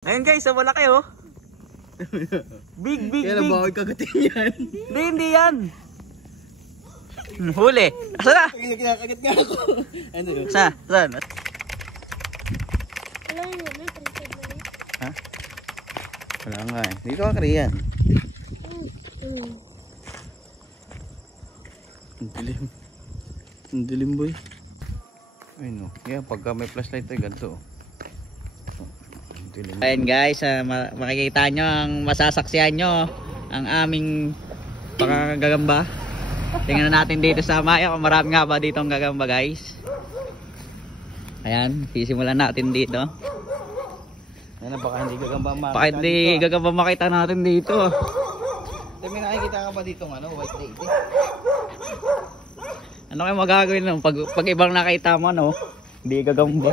Ayun guys, so malaki oh. Big. Kaya bawal kagatin yan. Hindi yan. Huli. Asa na? Kinakagat nga ako. Ano yun? Saan? Ha? Wala nga eh. Dito ka kariyan. Ang dilim boy. Ayun o. Kaya pagka may flashlight ay ganito. Ayan guys, makikita nyo ang masasaksihan nyo ang aming pangagagamba. Tingnan natin dito sa Maya kung marami nga ba dito ang gagamba guys. Ayan, sisimulan natin dito. Ayan, baka hindi gagamba makita. Baka hindi gagamba makita natin dito. May nakikita ka ba dito ng white lady? Ano kayo magagawin nun? Pag ibang nakita mo no, hindi gagamba.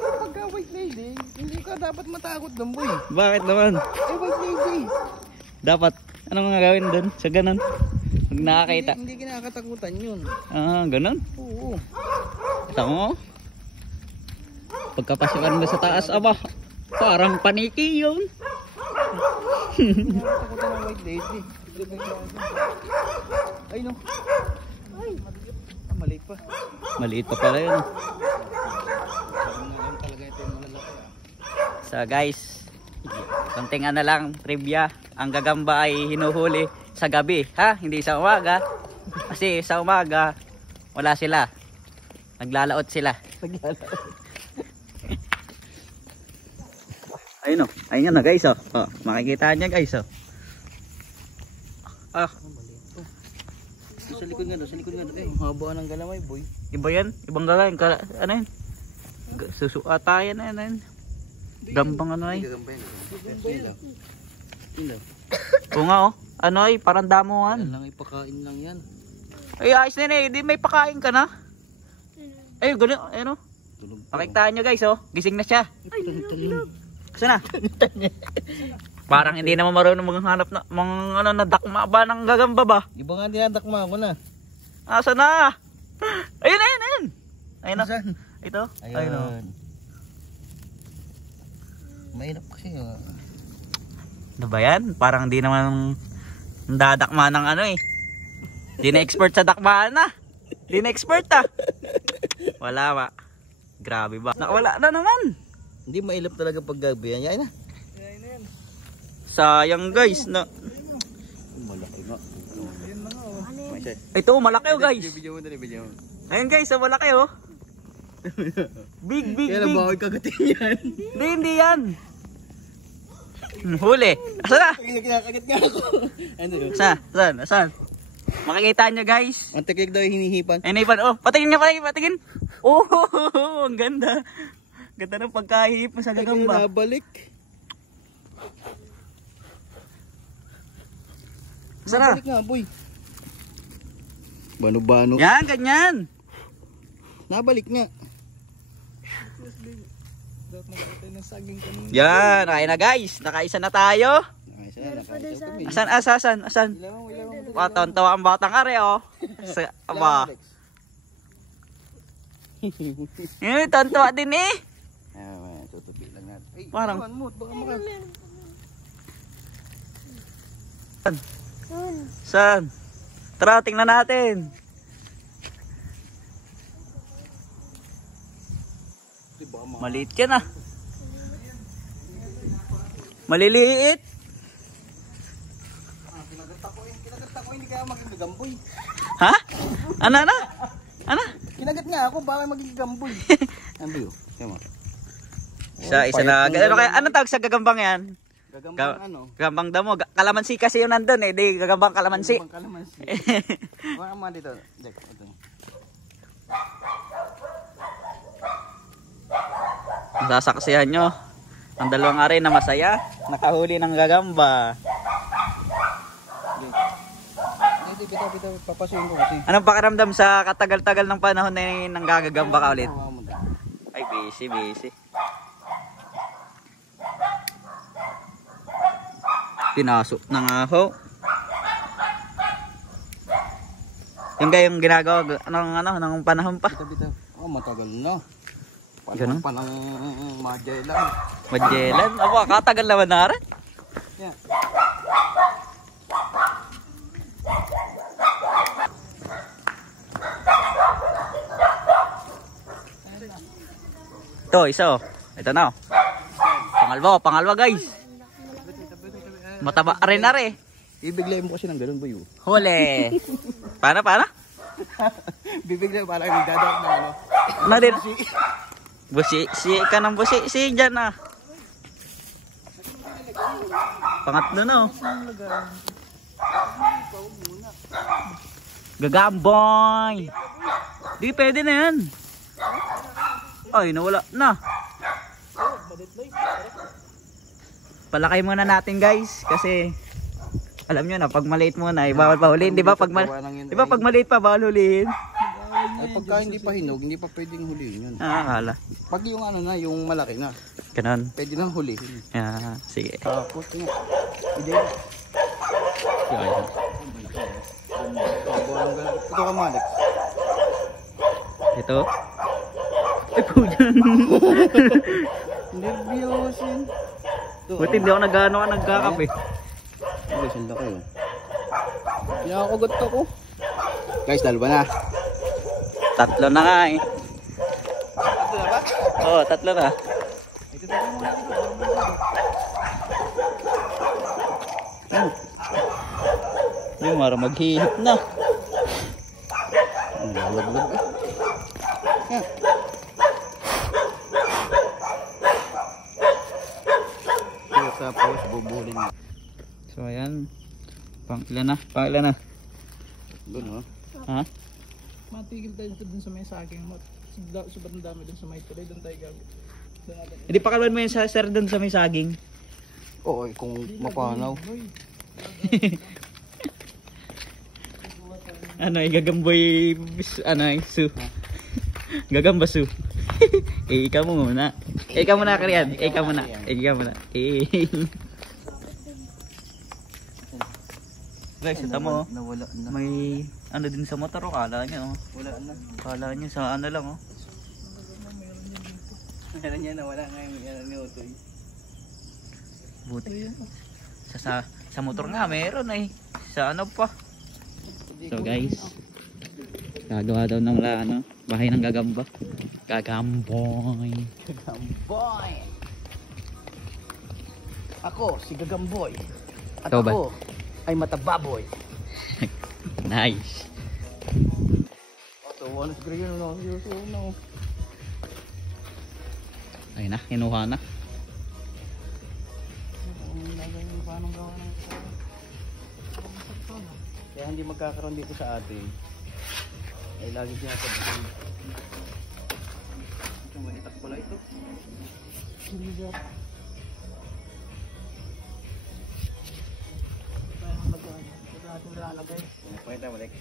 Pagka white lady, hindi ka dapat matakot doon boy. Bakit naman? White lady. Dapat, ano mga gawin dun? Sa ganun? Pag nakakita. Hindi kinakatakutan yun. Ah, ganun? Oo. Ito mo. Pagkapasukan mo sa taas, aba, parang paniki yun. Kinakatakutan ng white lady. Ay no. Ay, maliit pa. Maliit pa pala yun. So guys, konting ano lang, trivia. Ang gagamba ay hinuhuli sa gabi, ha? Hindi sa umaga. Kasi sa umaga, wala sila. Naglalaot sila. Ayun o. Ayun na guys o. Oh, makikita niya guys o. Ah. Sa likod nga daw. Eh, haba ng galamay boy. Iba yan? Ibang gagawin? Ano yun? Susuatayan na yan. Gambang ano ay? Oo nga oh. Ano ay? Parang damuhan. Yan lang ipakain lang yan. Ay ayos na yun eh. Di may pakain ka na. Ay gano'n. Ayun oh. Pakikitaan nyo guys oh. Gising na siya. Kasi na. Parang hindi naman marunong maghanap na mga ano na dakma ba ng gagamba ba? Iba nga dinadakma ko na. Asa na? Ayun. Ayun oh. Saan? Ito. Ayun oh. Mahirap kasi oh. Ano ba yan? Parang hindi naman dadakma ng ano eh. Hindi na expert sa dakmaan na. Hindi na expert ah. Wala ba? Grabe ba? Nakawala na naman. Hindi mailap talaga pag gabi yan. Yan na. Sayang guys na. Malaki nga. Ito malaki oh guys. Video mo. Ayun guys, malaki oh. Big. Kaya bawal kagatin yan. Hindi yan. Huli. Asa na? Kinakagat nga ako. Ano yun? Saan? Makikita nyo guys. Ang tikik daw hinihipan. Hinihipan. Oh, patingin nga patingin. Oh, ang ganda. Ganda ng pagkahihip mo sa gagamba. Nabalik. Saan na? Nabalik nga boy. Bano. Yan, ganyan. Nabalik nga. Yan, okay na guys. Nakaisa na tayo. Asan? Patontawa ang batang are oh. Aba. Tontawa din eh. Tutupi lang natin. Parang. Saan? Tara, tingnan natin. Maliit ka na. Maliliit. Kinagat ako, hindi kaya maging gamboy. Ha? Ano? Kinagat nga ako, baka maging gamboy. Ano yun? Isa na. Ano tawag sa gagambang yan? Gagambang ano? Gagambang damo. Kalamansi kasi yun nandun eh. Di gagambang kalamansi. Gagambang kalamansi. Baka mga dito. Ito. Sasaksihan nyo ang dalawang are na masaya nakahuli ng gagamba. Bitaw, papasuyin ko kasi. Anong pakiramdam sa katagal-tagal ng panahon na nanggagagamba ka ulit? Ay busy. Pinasok na nga ho. Yung gayong ginagawa ng panahon pa. Bitaw. Oh, matagal na. Ganun? Panang Magellan. Magellan? Aba, katagal naman na rin. Yeah. Ito, isa oh. Ito na oh. Pangalawa guys. Mataba rin na rin. Ibiglayin mo kasi ng ganun, boy. Huli. Paano? Bibiglayin para nagdadap na ano. Na din. Busi, si ka ng busi, si dyan ah. Pangatlo na oh. Gagamboy. Di pwede na yan. Ay, nawala na. Palakay muna natin guys kasi alam nyo na pag maliit muna bawal pa huliin, di ba? Pag maliit pa bawal huliin. Ay, pagka hindi pa hinog, hindi pa pwedeng huliin yun. Akala. Pag yung ano na, yung malaki na, Ganon. pwede nang huliin. Sige. Tapos nga. Hindi. Ito ka, Malik. Ito. Ay po dyan. Nervyosin. Buti hindi ako nagkakape. Guys, ang laki yun. Pinakakugot ako. Guys, dalawa na. Tatlo na nga eh. Ito na ba? Oo, tatlo na. Ito na muna ito. Yung mara maghihip na. Ang lalaglag eh. Yan. Tapos bubulin mo. So ayan. Pangilan na. Doon, oh. Ha? Matigil tayo dun sa may saging mo. Sobrang dami dun sa may tuloy. Doon tayo gagawin. Hindi pa kalwan mo yung sir doon sa may saging. Oo, kung mapanaw. Gagamboy su. Gagamba su. Ikaw muna. Ikaw muna Karian. Ikaw muna. Guys, ito mo. Nawala na. May ano din sa motor oh. Kala nyo oh. Wala na. Kala nyo sa ano lang oh. Meron niya nawala nga yung ni Otoy. Buti. Sa motor nga meron eh. Sa ano pa. So guys. Gagawa daw ng bahay ng gagamba. Gagamboy. Gagamboy. Ako si Gagamboy. At Ikaw ba? ako ay matababoy. Nice. Ito, one is green no. No. Ayun na, kinuha na. Kaya hindi magkakaroon dito sa atin. Ay lagi sinasabihin. Ito malitak pala ito. Pwede na balik.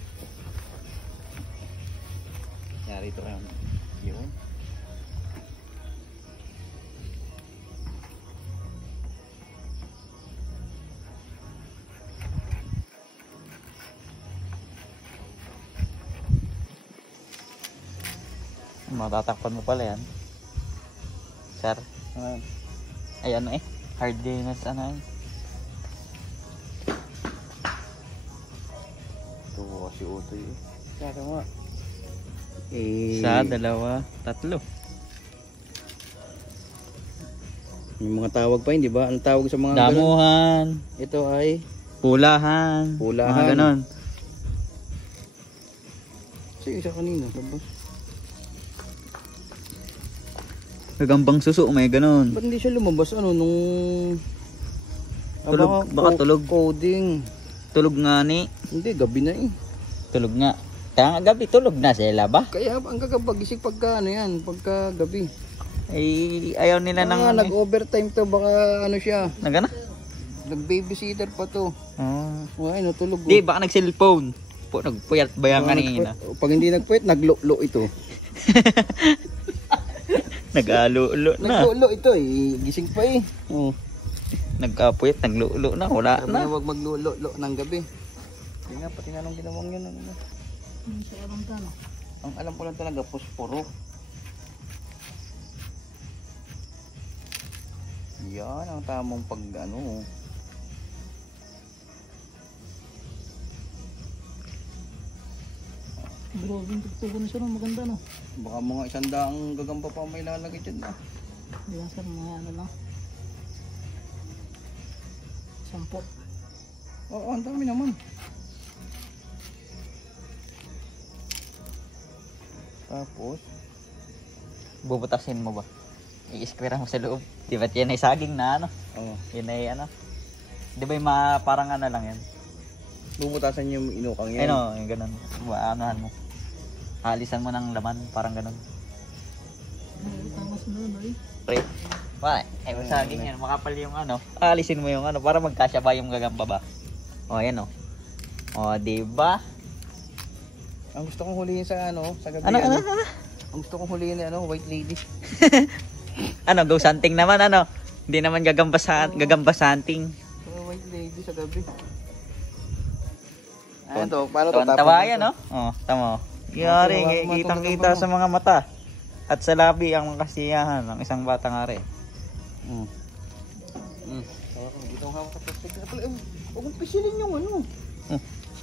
Yari ito kayo. Yun. Matatakpan mo pala yan. Sir. Ay ano eh. Hard games ano eh. Ito si Otoy eh. Kaya mo. Isa, dalawa, tatlo. Yung mga tawag pa, hindi ba? Ang tawag sa mga Damuhan. ganun? Ito ay Pulahan. Pulahan. Mga ganon. sa isa kanina, labas. Gagambang suso, may ganon. Ba't hindi siya lumabas? Ano nung Tulog, baka tulog. Coding. Tulog nga ni. Hindi, gabi na eh. Tulog nga. Kaya nga gabi, tulog na sila ba? Kaya ang kakapagising pagka ano yan, pagka gabi. Ay, ayaw nila ng... Nag-overtime to, baka ano siya. Nagana? Nag-babysitter pa to. Oh. Ay, natulog. Di, baka nag-cellphone. Nagpuyat ba yan kanina? Pag hindi nagpuyat, naglo-lo ito. Nag-alulo na. Naglo-lo ito eh, gising pa eh. Oh. Nagkapuyat, naglulo na, wala Sabi na. niya, huwag maglo-lo ng gabi. Hindi nga, pati nga nung ginawang yun. Ano. Ang alam ko lang talaga, posporo. Yan ang tamang pag ano. Grabe, tugtugan na siya no, maganda no. Baka mga 100 gagamba pa may lalagay dyan na. Di ba sir, mga ano lang. 10. Oo, ang dami naman. Tapos, Bubutasin mo ba? I-square mo sa loob. Di ba yan ay saging na ano? oh, Yan ay ano? Di ba yung parang ano lang yan? bubutasan yung inukang yan. Ano, yung ganun. Anuhan mo. Halisan mo ng laman, parang ganun. Tama sa noon ay. Pre. Wala. Ay, saging yan. Makapal yung ano. Alisin mo yung ano para magkasya ba yung gagamba ba? O, ayan o. O, diba? Ang gusto kong hulihin sa ano, sa gabi. Ano? Ang gusto kong hulihin ano, white lady. Ano, go hunting naman ano? Hindi naman gagamba hunting. White lady sa gabi. Ayan to, paano to? Tawa yan, no? Oh, tama. Yari, Matulog- kitang-kita sa mga mata. At sa labi ang kasiyahan ng isang batang are. Dito ang hawak sa plastic. Huwag mong pisilin yung ano.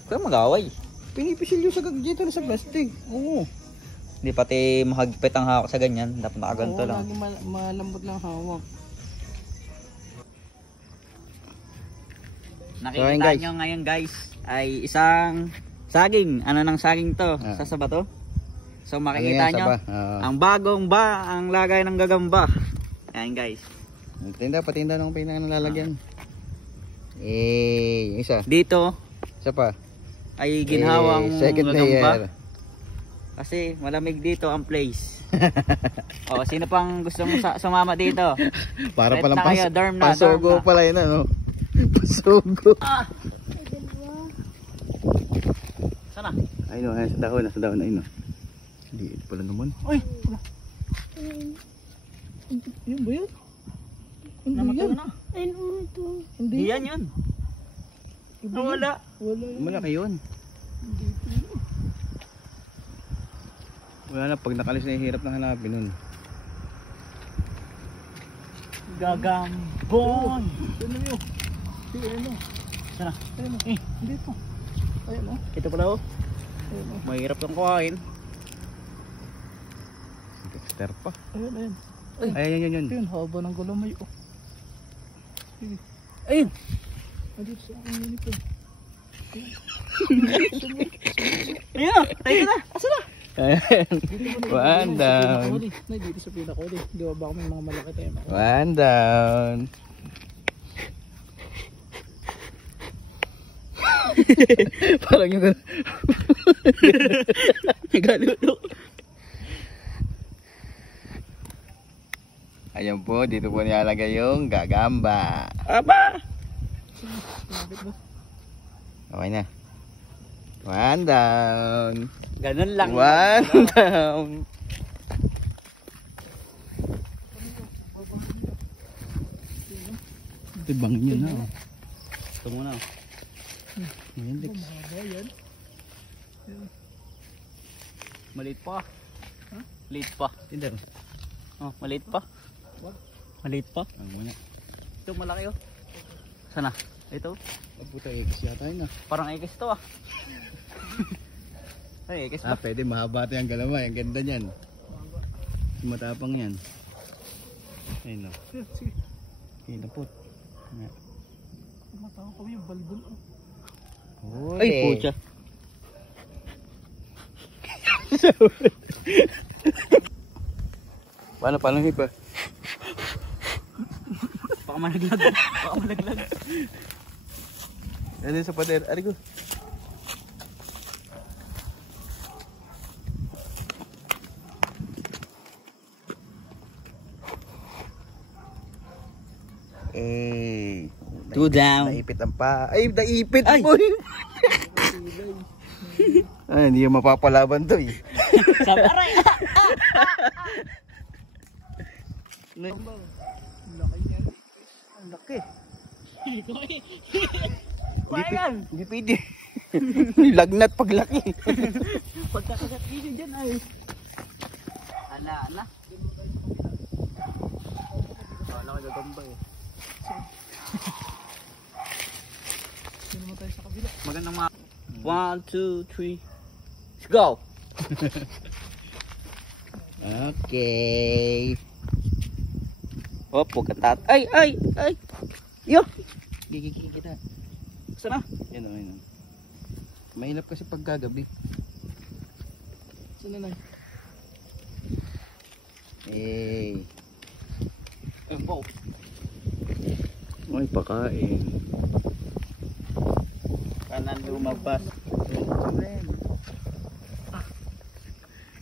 Kaya mag-away. Pinipisil yung sa dito na sa plastic. Oo. Hindi pati mahagpit ang hawak sa ganyan. Dapat nakaganto lang. Lagi malambot lang hawak. Nakikita So, ayun, guys. nyo ngayon guys ay isang saging. Ano ng saging to? Ah. Sasaba to? So makikita nyo Ang ang ang lagay ng gagamba. Ayan guys. patinda ng pinanalalagyan. Yung isa. Dito Isa pa. ay ginhawang second gagamba. layer. Kasi malamig dito ang place. O, sino pang gustong sumama dito? Para Set palang na kayo, dorm na, pasogo dorm na. pala yun ano. Pasogo. Sana? Ay no, nasa dahon ay no. Hindi pala naman. Ay! Wala. Yun ba yun? Hindi Namatay yan. na. Hindi Di yan yun. Wala. Wala yun. Malaki yun. Wala na, pag nakalis na hirap na hanapin nun. Gagambon. Ano yun? Ano? Sana? Ano? Dito. Ayun o. Ito pala oh. Ayun o. Mahirap lang kuhain. Dexter pa. Ayun. Ayun. Ayun, haba ng galamay o. Ayun. Dito sa aking uniform. Ayun na. Tayo na. Asa na? One down. Nay, dito sa pila ko. Di ba baka may mga malaki tayo. One down. Parang yung Galulo. Ayan po, dito po nilalagay yung gagamba. Aba! Lapit ba? Okay na. One down. Ganun lang. One down. Tibangin nyo na. Ito muna. Ayan, Dex. Mahaba yan. Maliit pa. Maliit pa. Tinder. Oh, maliit pa. Maliit pa. Ang muna. Ito malaki oh. Sana? Ito. Puta, ikis yata yun ah. Parang ikis to ah. Ay, ikis Ah, pa. pwede mahaba ito yung galamay. Ang ganda niyan. Matapang yan. Ayun o. Sige. Okay, napot. Kumatawa kami yung balbon o. Ay, pucha. Paano hipa? Baka malaglag. Baka malaglag. Ano sa pader? Arigo. Eh, Two down. naipit ang pa. Ay, naipit Ay! mo. Ay, hindi yung mapapalaban to eh. Sabaray. Laki niyan. Ang laki. Bayan. Hindi pwede. Lagnat paglaki. Pagkakagat dito dyan ay. Ala. Wala ka gagamba eh. Doon naman tayo sa kabila. Magandang mga 1, 2, 3. Let's go! Okay. Hop, huwag kang Ay! Yo! Gigigigil kita. Saan na? Yan o, yan o. Mahirap kasi pag gagabi. Saan na lang? Eh. Po. Ay, pakain. Kanan lumabas.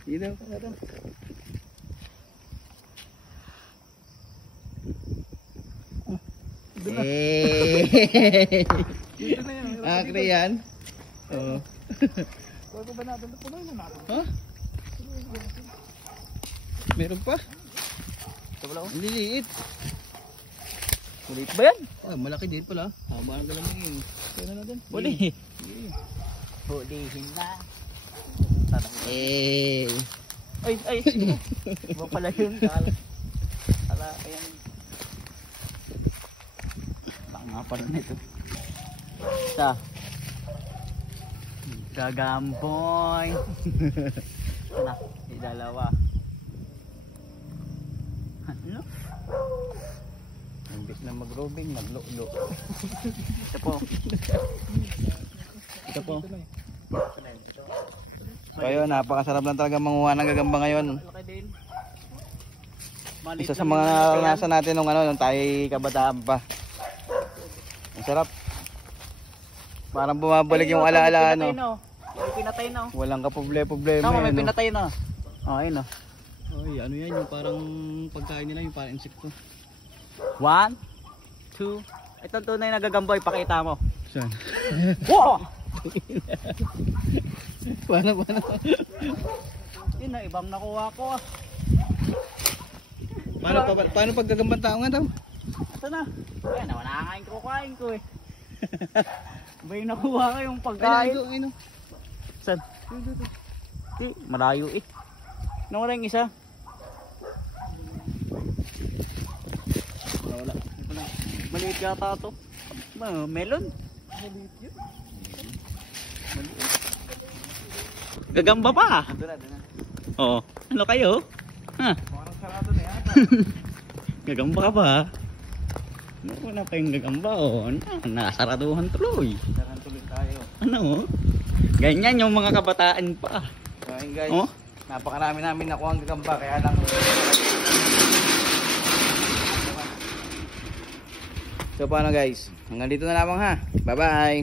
Dito ka na. Eh. Dito na yan. Akre yan. Oo. Bago ba natin? Punoy na natin. Ha? Meron pa? Ito pala. Ang liliit. Ulit ba yan? Ah, malaki din pala. Haba ang galaming yun. Kaya na natin. Huli. Hulihin na. Eh. Ay. Iba pala yun. Kala, ayan. Tanga pa rin ito. Isa. Gagamboy. Ano? Di dalawa. Ano? Imbis na mag-robing, maglo-lo. Ito po. Ito po. Ito na eh. So ayun, napakasarap lang talaga manguha ng gagamba ngayon. Malaki din. Isa sa mga naranasan natin nung nung tayo kabataan pa. Ang sarap. Parang bumabalik yung alaala May pinatay na. Walang kaproblema. Tama, may pinatay na. Oh, ayun oh. Ay, ano yan, yung parang pagkain nila, yung parang insekto. 1, 2. Ito tunay na gagamboy, pakita mo. Saan? Wow! Paano? Yun na, ibang nakuha ko ah. Paano pag gagambang tao nga daw? Ito na. Ayan, nakakain ko eh. Ba yung nakuha ko yung pagkain? Ayun. Saan? Malayo eh. Nawala yung isa. Wala. Maliit yata ito. Melon? Maliit yun. Gagamba pa. Oo. Ano kayo? Ha? Parang sarado na yata. Gagamba ka ba? Wala pa yung gagamba oh. Nasaraduhan tuloy. Daran tuloy tayo. Ano? Ganyan yung mga kabataan pa. Ayun guys, Oh? napakarami namin nakuha ang gagamba, kaya lang. So paano guys? Hanggang dito na lamang ha. Bye bye.